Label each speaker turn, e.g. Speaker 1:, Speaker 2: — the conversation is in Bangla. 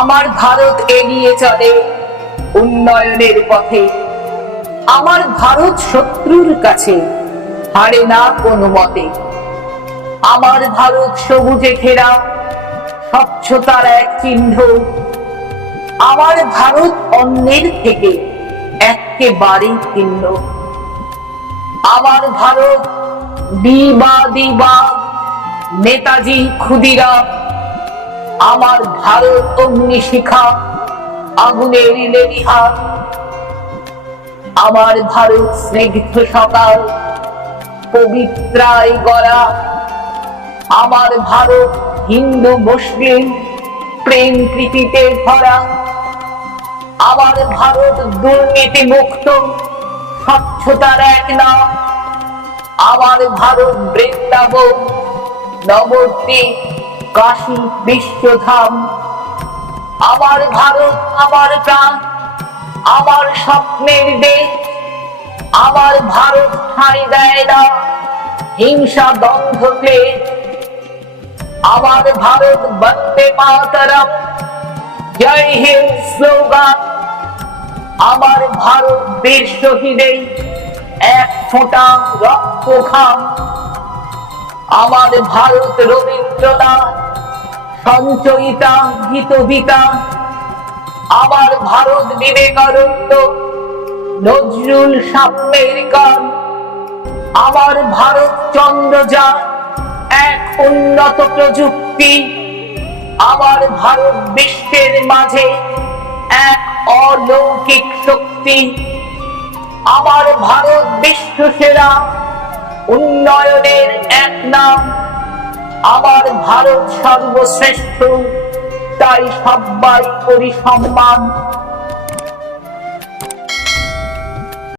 Speaker 1: আমার ভারত এগিয়ে চলে উন্নয়নের পথে। আমার ভারত শত্রুর কাছে হারে না কোনো মতে। আমার ভারত সবুজে ঘেরা, স্বচ্ছতার এক চিহ্ন। আমার ভারত অন্যের থেকে একেবারেই ভিন্ন। আমার ভারত দিবা দিবা নেতাজি ক্ষুদিরা আমার ভারত অগ্নিশিখা আগুনের লেলিহা আমার ভারত স্নিগ্ধ সকাল, পবিত্রায় গড়া। আমার ভারত হিন্দু মুসলিম, প্রেম প্রীতিতে ভরা। আমার ভারত দুর্নীতি মুক্ত, স্বচ্ছতার এক নাম। আমার ভারত বৃন্দাবন, নবদ্বীপ কাশী বিশ্বধাম। আমার ভারত, আমার প্রাণ, আমার স্বপ্নের দেশ। আমার ভারত ঠাঁই দেয় না, হিংসা দ্বন্দ্বকে আমার ভারত বন্দে মাতরম, জয় হিন্দ স্লোগান। আমার ভারত বীর শহীদে এক ফোঁটা রক্ত খাম আমার ভারত রবীন্দ্রনাথ আমার ভারত বিবেকানন্দ, নজরুল গান আমার ভারত এক উন্নত প্রযুক্তি। আমার ভারত বিশ্বের মাঝে এক অলৌকিক শক্তি। আমার ভারত বিশ্ব সেরা, উন্নয়নের এক নাম। আমার ভারত সর্বশ্রেষ্ঠ তাই সবাই করি সম্মান।